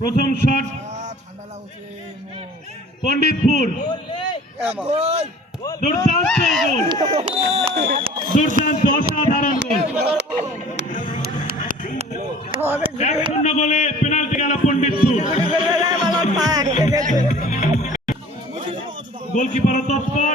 প্রথম শট পণ্ডিতপুর। দুর্দান্ত অসাধারণ শূন্য গোলে পেনাল্টি গেল পণ্ডিতপুর। গোলকিপার তৎপর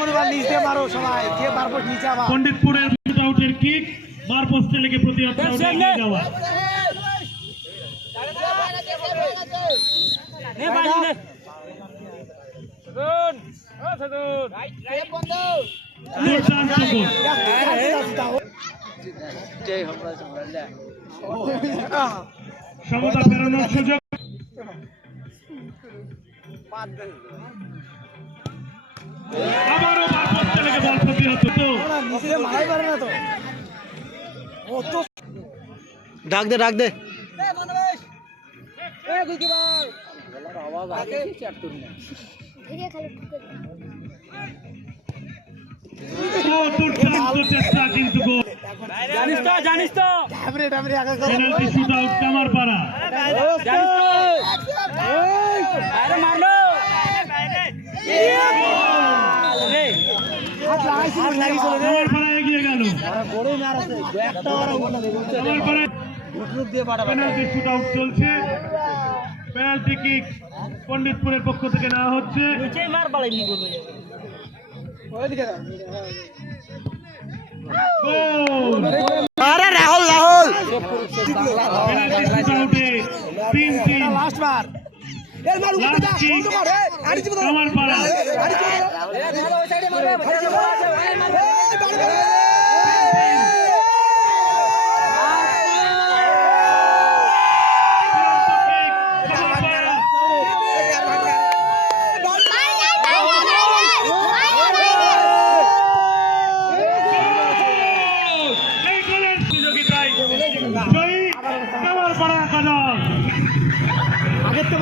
মার পণ্ডিতপুরের আউটের কিক মার পোস্টে লেগে প্রতিহত হয়ে এগিয়ে যাওয়া। দুর্দান্ত গোল সমতা ফেরানোর সুযোগ পোস্টে লেগে বল প্রতিহত ডাক দে ডাক দে। জানিস তো জানিস তো! পেনাল্টি শুট আউট কামারপাড়া জানিস তো! আরে মারলো! চলছে। পেনাল্টি কিক পণ্ডিতপুরের পক্ষ থেকে নেওয়া হচ্ছে। আরে রাহুল রাহুল! তিন তিন লাস্ট কামারপাড়া কামারপাড়া পাড়া যায় আগের তো